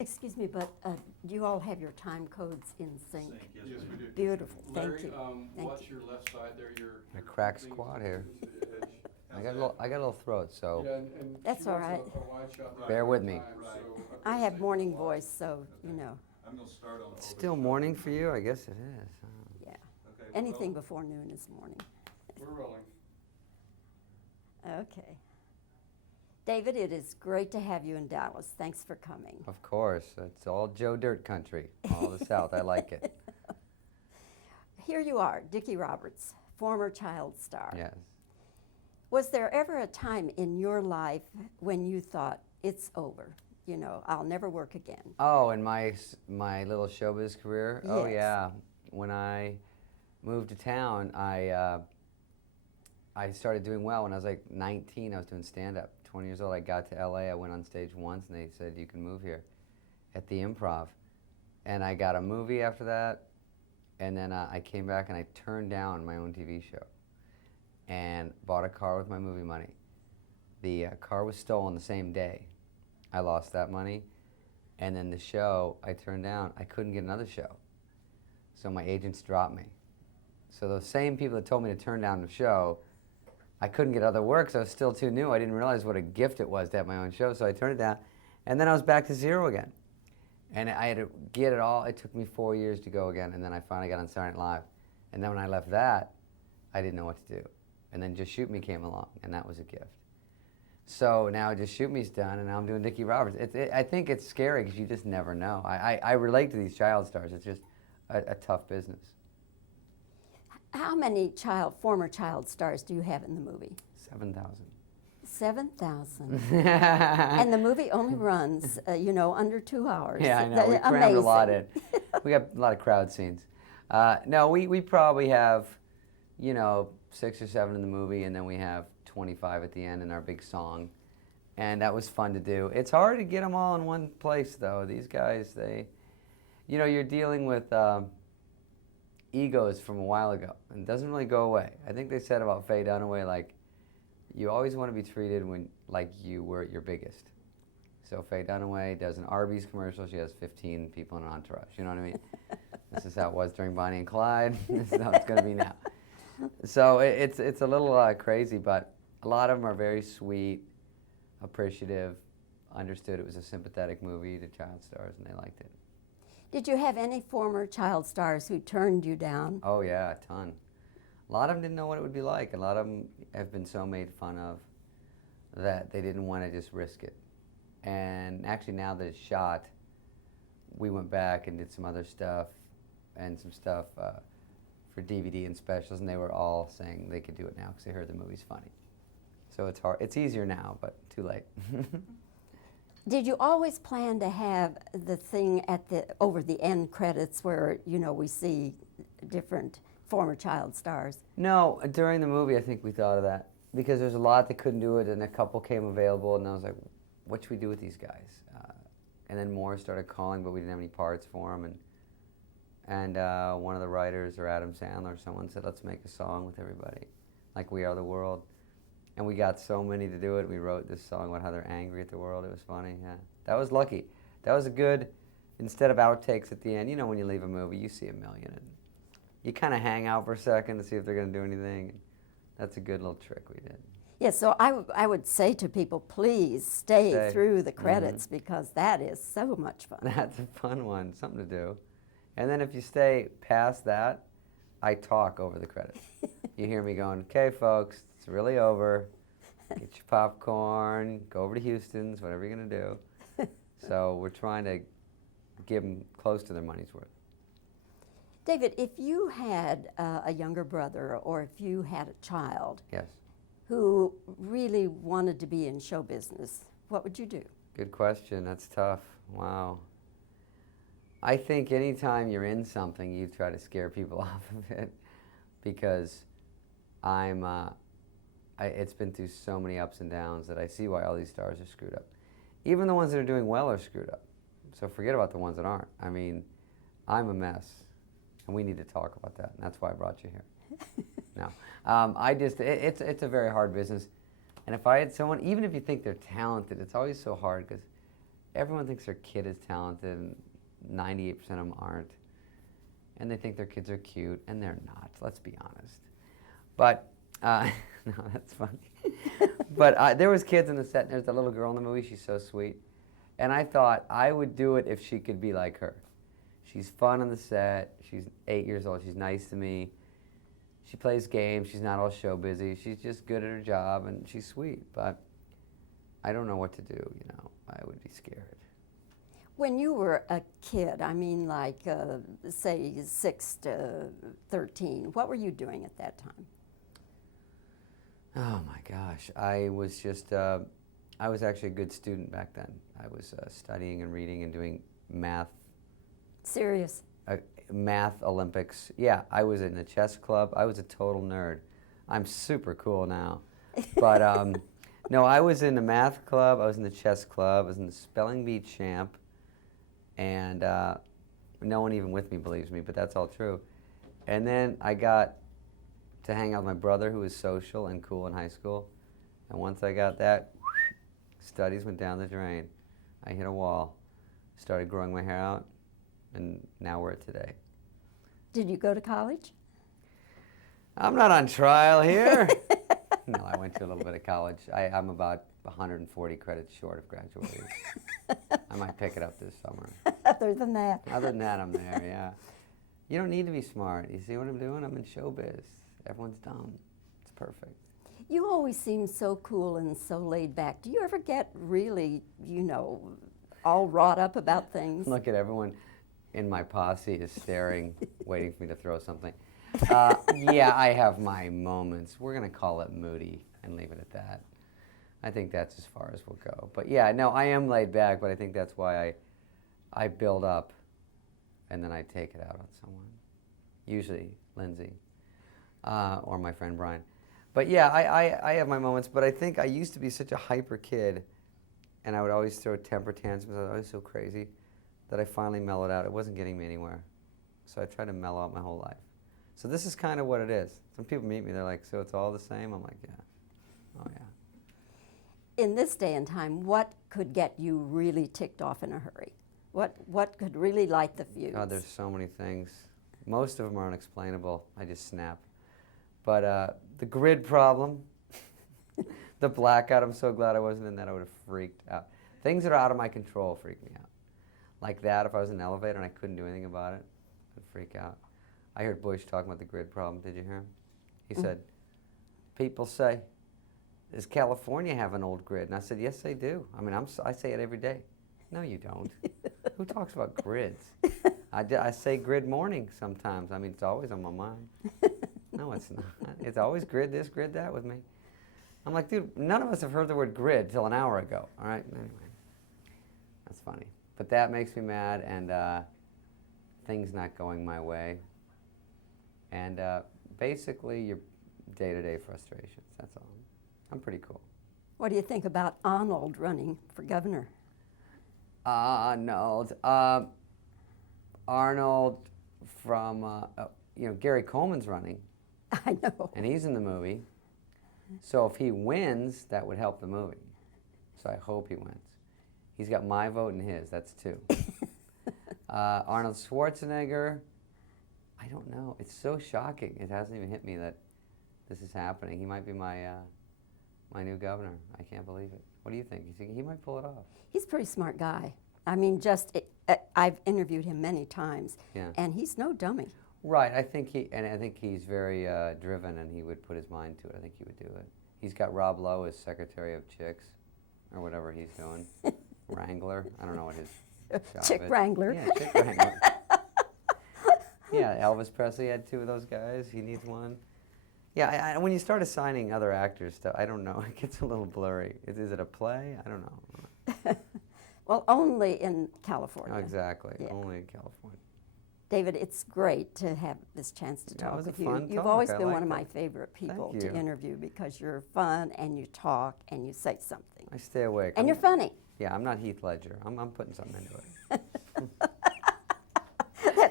Excuse me, but do you all have your time codes in sync? Yes, we do. Beautiful, thank Larry, you. Thank watch you. your left side there. A crack squat here. I got a little throat, so Yeah, and That's she all wants right. a wide shot there Bear every with me. time, Right. so I have say morning a lot. voice, so, you know, I'm gonna start on. it's still morning for you? I guess it is. yeah. Okay. Anything before noon is morning. We're rolling. Okay. David, it is great to have you in Dallas. Thanks for coming. Of course, it's all Joe Dirt country, all the South. I like it. Here you are, Dickie Roberts, former child star. Yes. Was there ever a time in your life when you thought, it's over, you know, I'll never work again? Oh, in my little showbiz career? Oh, Yes. yeah. When I moved to town, I started doing well. When I was like 19, I was doing stand-up. 20 years old, I got to LA. I went on stage once, and they said, you can move here at the Improv. And I got a movie after that, and then I came back and I turned down my own TV show and bought a car with my movie money. The car was stolen the same day. I lost that money. And then the show I turned down, I couldn't get another show. So my agents dropped me. So those same people that told me to turn down the show, I couldn't get other work, so I was still too new. I didn't realize what a gift it was to have my own show, so I turned it down. And then I was back to zero again. And I had to get it all. It took me 4 years to go again, and then I finally got on Saturday Night Live. And then when I left that, I didn't know what to do. And then Just Shoot Me came along, and that was a gift. So now Just Shoot Me's done, and now I'm doing Dickie Roberts. I think it's scary because you just never know. I relate to these child stars. It's just a tough business. How many former child stars do you have in the movie? 7,000. 7,000. And the movie only runs, you know, under 2 hours. Yeah, I know. We crammed a lot in. We got a lot of crowd scenes. No, we probably have, you know, 6 or 7 in the movie, and then we have 25 at the end in our big song. And that was fun to do. It's hard to get them all in one place, though. These guys, you know, you're dealing with egos from a while ago, and it doesn't really go away. I think they said about Faye Dunaway, like, you always want to be treated like you were at your biggest. So Faye Dunaway does an Arby's commercial. She has 15 people in an entourage. You know what I mean? This is how it was during Bonnie and Clyde. This is how it's going to be now. So it's a little crazy, but a lot of them are very sweet, appreciative, understood it was a sympathetic movie to child stars, and they liked it. Did you have any former child stars who turned you down? Oh yeah, a ton. A lot of them didn't know what it would be like. A lot of them have been so made fun of that they didn't want to just risk it. And actually now that it's shot, we went back and did some other stuff and some stuff for DVD and specials, and they were all saying they could do it now because they heard the movie's funny. So it's hard. It's easier now, but too late. Did you always plan to have the thing over the end credits where, you know, we see different former child stars? No, during the movie I think we thought of that because there's a lot that couldn't do it, and a couple came available, and I was like, what should we do with these guys? And then more started calling, but we didn't have any parts for them, and one of the writers, or Adam Sandler or someone, said, let's make a song with everybody, like We Are the World. And we got so many to do it. We wrote this song about how they're angry at the world. It was funny, yeah. That was lucky. That was a good, instead of outtakes at the end, you know when you leave a movie, you see a million, and you kind of hang out for a second to see if they're going to do anything. That's a good little trick we did. Yes, so I would say to people, please stay through the credits because that is so much fun. That's a fun one, something to do. And then if you stay past that, I talk over the credits. You hear me going, okay folks, it's really over. Get your popcorn, go over to Houston's, whatever you're going to do. So we're trying to give them close to their money's worth. David, if you had a younger brother or if you had a child Yes. who really wanted to be in show business, what would you do? Good question. That's tough. Wow. I think anytime you're in something, you try to scare people off of it because it's been through so many ups and downs that I see why all these stars are screwed up. Even the ones that are doing well are screwed up. So forget about the ones that aren't. I mean, I'm a mess, and we need to talk about that, and that's why I brought you here. No, it's a very hard business, and if I had someone, even if you think they're talented, it's always so hard because everyone thinks their kid is talented, and 98% of them aren't. And they think their kids are cute, and they're not, let's be honest. But, no, that's funny. But there was kids in the set, and there's a little girl in the movie, she's so sweet. And I thought I would do it if she could be like her. She's fun on the set, she's 8 years old, she's nice to me. She plays games, she's not all show busy, she's just good at her job, and she's sweet. But I don't know what to do, you know, I would be scared. When you were a kid, I mean like, say 6 to 13, what were you doing at that time? Oh my gosh, I was just, I was actually a good student back then. I was studying and reading and doing math. Serious? Math Olympics. Yeah, I was in the chess club. I was a total nerd. I'm super cool now. But no, I was in the math club, I was in the chess club, I was in the spelling bee champ, and no one even with me believes me, but that's all true. And then I got to hang out with my brother, who was social and cool in high school. And once I got that, studies went down the drain. I hit a wall, started growing my hair out, and now we're at today. Did you go to college? I'm not on trial here. No, I went to a little bit of college. I'm about 140 credits short of graduating. I might pick it up this summer. Other than that. Other than that, I'm there, yeah. You don't need to be smart. You see what I'm doing? I'm in showbiz. Everyone's dumb. It's perfect. You always seem so cool and so laid back. Do you ever get really, you know, all wrought up about things? Look at everyone in my posse is staring, waiting for me to throw something. Yeah, I have my moments. We're going to call it moody and leave it at that. I think that's as far as we'll go. But yeah, no, I am laid back, but I think that's why I build up and then I take it out on someone. Usually Lindsay or my friend Brian. But yeah, I have my moments, but I think I used to be such a hyper kid and I would always throw temper tantrums. I was always so crazy that I finally mellowed out. It wasn't getting me anywhere. So I tried to mellow out my whole life. So this is kind of what it is. Some people meet me, they're like, so it's all the same? I'm like, yeah. Oh, yeah. In this day and time, what could get you really ticked off in a hurry? What could really light the fuse? God, there's so many things. Most of them are unexplainable. I just snap. But the grid problem, the blackout, I'm so glad I wasn't in that. I would have freaked out. Things that are out of my control freak me out. Like that, if I was in an elevator and I couldn't do anything about it, I'd freak out. I heard Bush talking about the grid problem. Did you hear him? He said, people say, does California have an old grid? And I said, yes, they do. I mean, I say it every day. No, you don't. Who talks about grids? I say grid morning sometimes. I mean, it's always on my mind. No, it's not. It's always grid this, grid that with me. I'm like, dude, none of us have heard the word grid till an hour ago. All right? Anyway, that's funny. But that makes me mad, and things not going my way. And basically, your day-to-day frustrations, that's all. I'm pretty cool. What do you think about Arnold running for governor? Arnold. Arnold from, you know, Gary Coleman's running. I know. And he's in the movie. So if he wins, that would help the movie. So I hope he wins. He's got my vote and his, that's 2. Arnold Schwarzenegger, I don't know. It's so shocking. It hasn't even hit me that this is happening. He might be my my new governor. I can't believe it. What do you think? You think he might pull it off? He's a pretty smart guy. I mean, I've interviewed him many times, Yeah. and he's no dummy. Right. I think he's very driven, and he would put his mind to it. I think he would do it. He's got Rob Lowe as Secretary of Chicks, or whatever he's doing. Wrangler. I don't know what his job Chick is. Wrangler. Yeah, Chick Wrangler. Yeah, Elvis Presley had 2 of those guys. He needs one. Yeah, when you start assigning other actors stuff, I don't know. It gets a little blurry. Is it a play? I don't know. Well, only in California. Oh, exactly. Yeah. Only in California. David, it's great to have this chance to That talk was a with you. fun You've talk. always I been one liked of my it. favorite people Thank to you. interview because you're fun and you talk and you say something. I stay awake. And you're funny. Yeah, I'm not Heath Ledger. I'm putting something into it.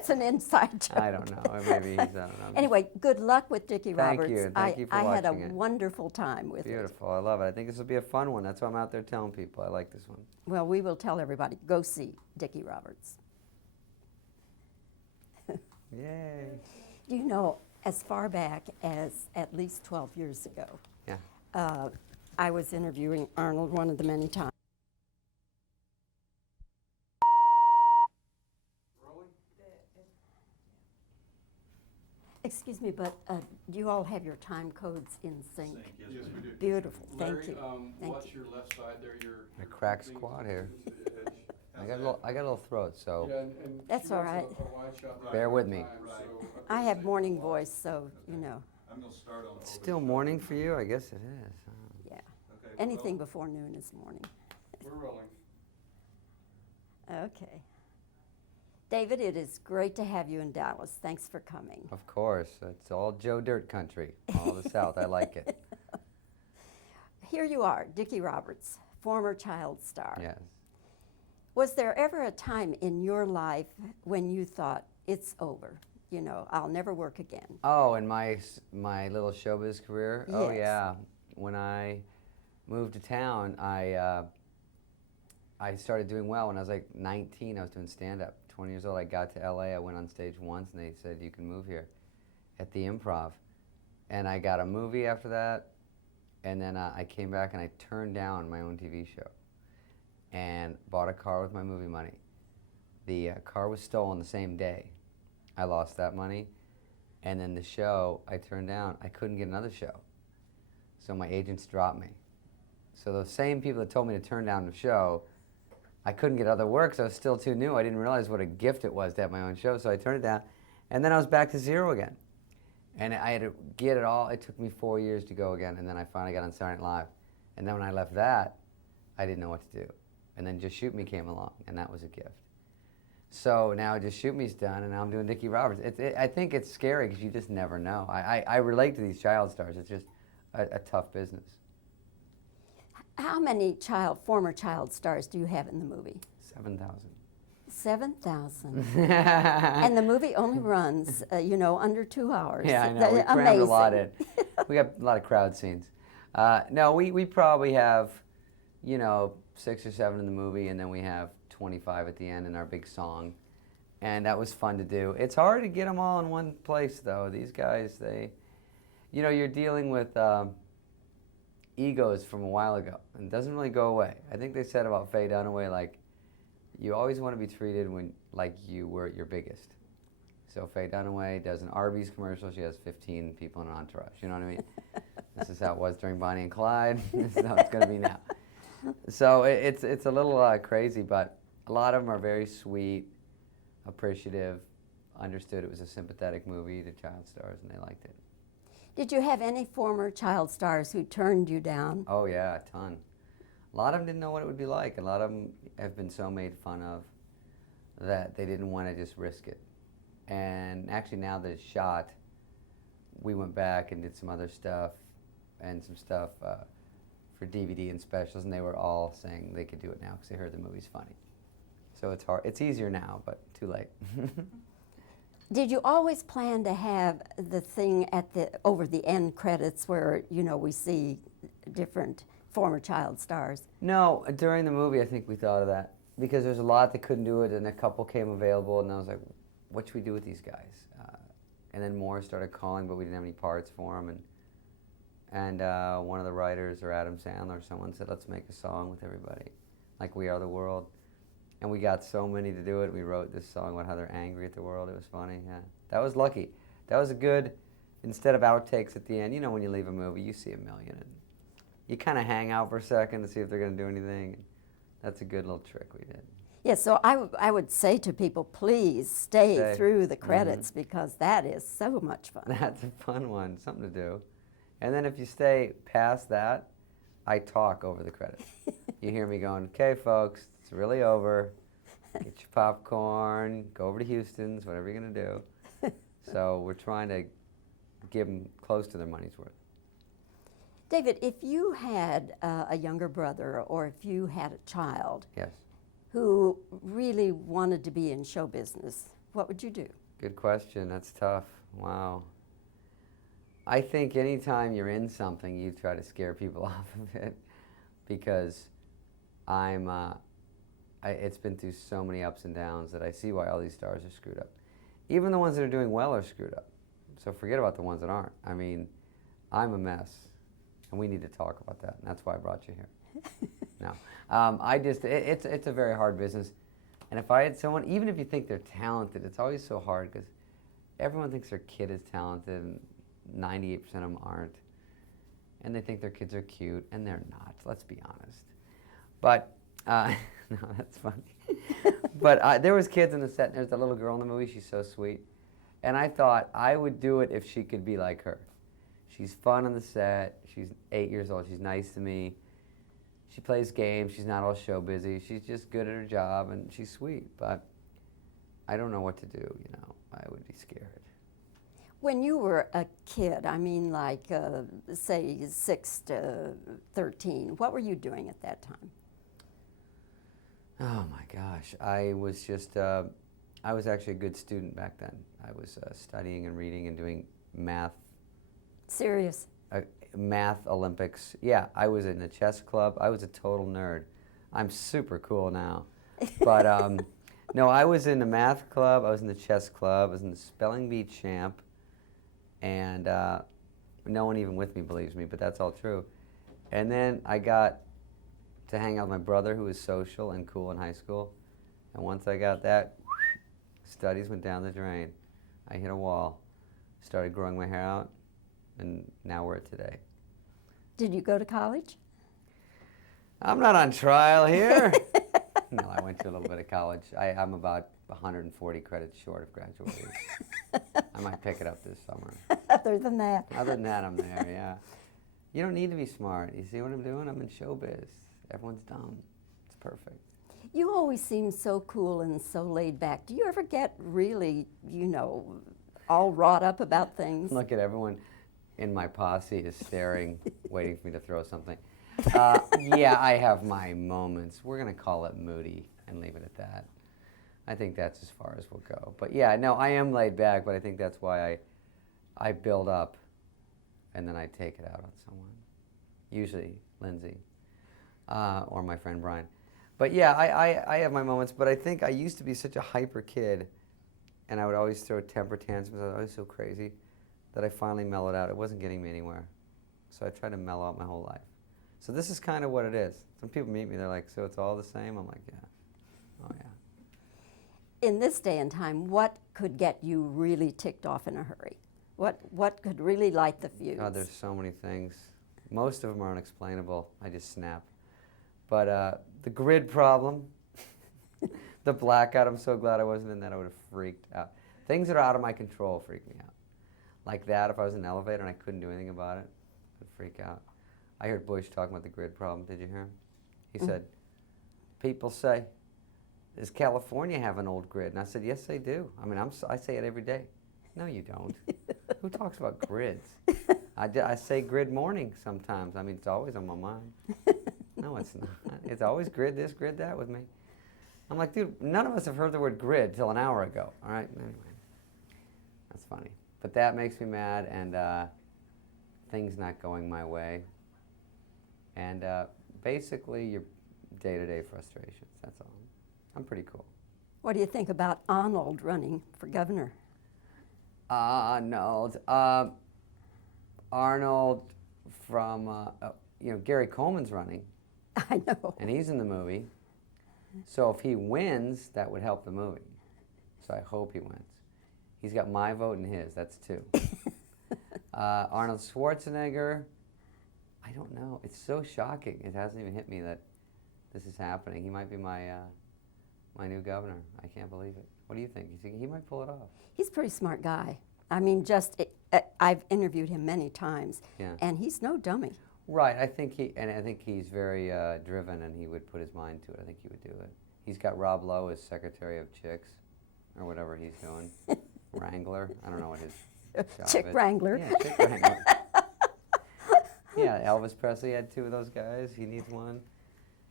That's an inside joke. I don't know. Or maybe he's, I don't know. Anyway, good luck with Dickie Thank Roberts. you. Thank you for I had a watching it. wonderful time with it. Beautiful. I love it. I think this will be a fun one. That's why I'm out there telling people. I like this one. Well, we will tell everybody, go see Dickie Roberts. Yay. Do you know, as far back as at least 12 years ago, Yeah. I was interviewing Arnold one of the many times. Rolling? Excuse me, but do you all have your time codes in sync? Yes, we do. Beautiful, thank Larry, you. Thank watch you. your left side there, A crack things squat to here. the edge. I got a little throat, so Yeah, and That's she all wants right. a wide shot Bear right with every me. time, Right. so I have morning voice, so, you know, I'm going to start on. it's still morning for you? I guess it is. yeah. Okay, Anything before noon is morning. We're rolling. Okay. David, it is great to have you in Dallas. Thanks for coming. Of course. It's all Joe Dirt country. All the South. I like it. Here you are, Dickie Roberts, former child star. Yes. Was there ever a time in your life when you thought, it's over, you know, I'll never work again? Oh, in my little showbiz career? Oh, Yes. yeah. When I moved to town, I started doing well. When I was like 19, I was doing stand-up. 20 years old, I got to LA. I went on stage once, and they said, you can move here at the Improv. And I got a movie after that, and then I came back and I turned down my own TV show and bought a car with my movie money. The car was stolen the same day. I lost that money. And then the show I turned down, I couldn't get another show. So my agents dropped me. So those same people that told me to turn down the show, I couldn't get other work, so I was still too new. I didn't realize what a gift it was to have my own show, so I turned it down. And then I was back to zero again. And I had to get it all. It took me 4 years to go again, and then I finally got on Saturday Night Live. And then when I left that, I didn't know what to do. And then Just Shoot Me came along, and that was a gift. So now Just Shoot Me's done, and now I'm doing Dickie Roberts. I think it's scary because you just never know. I relate to these child stars. It's just a tough business. How many former child stars do you have in the movie? 7,000. 7,000. And the movie only runs, you know, under 2 hours. Yeah, I know. We crammed a lot in. We got a lot of crowd scenes. No, we probably have, you know, 6 or 7 in the movie, and then we have 25 at the end in our big song. And that was fun to do. It's hard to get them all in one place, though. These guys, you know, you're dealing with egos from a while ago, and it doesn't really go away. I think they said about Faye Dunaway, like, you always want to be treated like you were at your biggest. So Faye Dunaway does an Arby's commercial. She has 15 people in an entourage. You know what I mean? This is how it was during Bonnie and Clyde. This is how it's going to be now. So it's a little crazy, but a lot of them are very sweet, appreciative, understood it was a sympathetic movie to child stars, and they liked it. Did you have any former child stars who turned you down? Oh yeah, a ton. A lot of them didn't know what it would be like. A lot of them have been so made fun of that they didn't want to just risk it. And actually now that it's shot, we went back and did some other stuff and some stuff for DVD and specials, and they were all saying they could do it now because they heard the movie's funny. So it's hard. It's easier now, but too late. Did you always plan to have the thing over the end credits where, you know, we see different former child stars? No, during the movie I think we thought of that because there's a lot that couldn't do it, and a couple came available, and I was like, what should we do with these guys? And then more started calling, but we didn't have any parts for them, and one of the writers, or Adam Sandler or someone, said, let's make a song with everybody, like We Are the World. And we got so many to do it. We wrote this song about how they're angry at the world. It was funny, yeah. That was lucky. That was a good, instead of outtakes at the end, you know when you leave a movie, you see a million, and you kind of hang out for a second to see if they're going to do anything. That's a good little trick we did. Yes, so I would say to people, please stay through the credits because that is so much fun. That's a fun one, something to do. And then if you stay past that, I talk over the credits. You hear me going, okay, folks, it's really over. Get your popcorn, go over to Houston's, whatever you're going to do. So we're trying to give them close to their money's worth. David, if you had a younger brother or if you had a child Yes. who really wanted to be in show business, what would you do? Good question. That's tough. Wow. I think anytime you're in something, you try to scare people off of it, because it's been through so many ups and downs that I see why all these stars are screwed up. Even the ones that are doing well are screwed up. So forget about the ones that aren't. I mean, I'm a mess, and we need to talk about that, and that's why I brought you here. No, it's a very hard business, and if I had someone, even if you think they're talented, it's always so hard because everyone thinks their kid is talented, and 98% of them aren't, and they think their kids are cute, and they're not. Let's be honest. But no, that's funny. But there was kids in the set, and there's that little girl in the movie. She's so sweet, and I thought I would do it if she could be like her. She's fun on the set. She's 8 years old. She's nice to me. She plays games. She's not all show busy. She's just good at her job, and she's sweet. But I don't know what to do, you know. I would be scared. When you were a kid, I mean like, say 6 to 13, what were you doing at that time? Oh my gosh. I was just, I was actually a good student back then. I was studying and reading and doing math. Serious? Math Olympics. Yeah, I was in the chess club. I was a total nerd. I'm super cool now. But no, I was in the math club. I was in the chess club. I was in the spelling bee champ. And no one even with me believes me, but that's all true. And then I got to hang out with my brother, who was social and cool in high school. And once I got that, studies went down the drain. I hit a wall, started growing my hair out, and now we're at today. Did you go to college? I'm not on trial here. No, I went to a little bit of college. I'm about 140 credits short of graduating. I might pick it up this summer. Other than that. Other than that, I'm there, yeah. You don't need to be smart. You see what I'm doing? I'm in showbiz. Everyone's dumb. It's perfect. You always seem so cool and so laid back. Do you ever get really, you know, all wrought up about things? Look at everyone in my posse is staring, waiting for me to throw something. Yeah, I have my moments. We're going to call it moody and leave it at that. I think that's as far as we'll go. But yeah, no, I am laid back, but I think that's why I build up and then I take it out on someone. Usually Lindsay or my friend Brian. But yeah, I have my moments, but I think I used to be such a hyper kid, and I would always throw temper tantrums. I was always so crazy that I finally mellowed out. It wasn't getting me anywhere. So I tried to mellow out my whole life. So this is kind of what it is. Some people meet me, they're like, so it's all the same? I'm like, yeah. Oh, yeah. In this day and time, what could get you really ticked off in a hurry? What could really light the fuse? God, there's so many things. Most of them are unexplainable. I just snap. But the grid problem, the blackout, I'm so glad I wasn't in that. I would have freaked out. Things that are out of my control freak me out. Like that, if I was in an elevator and I couldn't do anything about it, I'd freak out. I heard Bush talking about the grid problem. Did you hear him? He said, people say, does California have an old grid? And I said, yes, they do. I mean, I say it every day. No, you don't. Who talks about grids? I say grid morning sometimes. I mean, it's always on my mind. No, it's not. It's always grid this, grid that with me. I'm like, dude, none of us have heard the word grid till an hour ago. All right? Anyway, that's funny. But that makes me mad, and things not going my way. And basically, your day-to-day frustrations. That's all. I'm pretty cool. What do you think about Arnold running for governor? Arnold. Arnold from, Gary Coleman's running. I know. And he's in the movie. So if he wins, that would help the movie. So I hope he wins. He's got my vote and his. That's 2. Arnold Schwarzenegger. I don't know. It's so shocking. It hasn't even hit me that this is happening. He might be my my new governor. I can't believe it. What do you think? You think he might pull it off? He's a pretty smart guy. I mean, I've interviewed him many times, Yeah. and he's no dummy. Right. I think he's very driven, and he would put his mind to it. I think he would do it. He's got Rob Lowe as Secretary of Chicks, or whatever he's doing. Wrangler. I don't know what his job Chick is. Wrangler. Yeah, Chick Wrangler. Yeah, Elvis Presley had 2 of those guys. He needs one.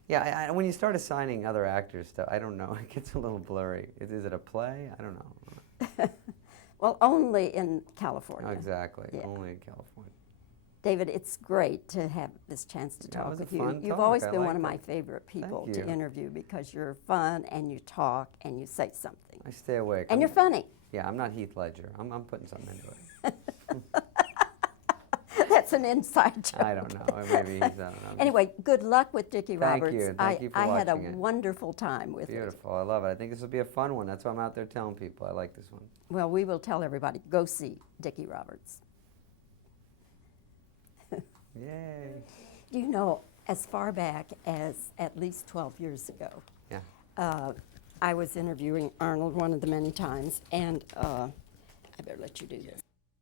Yeah, when you start assigning other actors stuff, I don't know. It gets a little blurry. Is it a play? I don't know. Well, only in California. Oh, exactly. Yeah. Only in California. David, it's great to have this chance to Yeah, it talk was a with you. fun You've talk. always I been one liked of my it. favorite people Thank to you. interview because you're fun and you talk and you say something. I stay awake. And you're funny. Yeah, I'm not Heath Ledger. I'm putting something into it. That's an inside joke. I don't know. Maybe he's, I don't know. Anyway, good luck with Dickie Thank Roberts. you. Thank you for I had a watching it. wonderful time with it. Beautiful. I love it. I think this will be a fun one. That's why I'm out there telling people. I like this one. Well, we will tell everybody, go see Dickie Roberts. Yay. You know, as far back as at least 12 years ago, Yeah. I was interviewing Arnold one of the many times, and I better let you do this.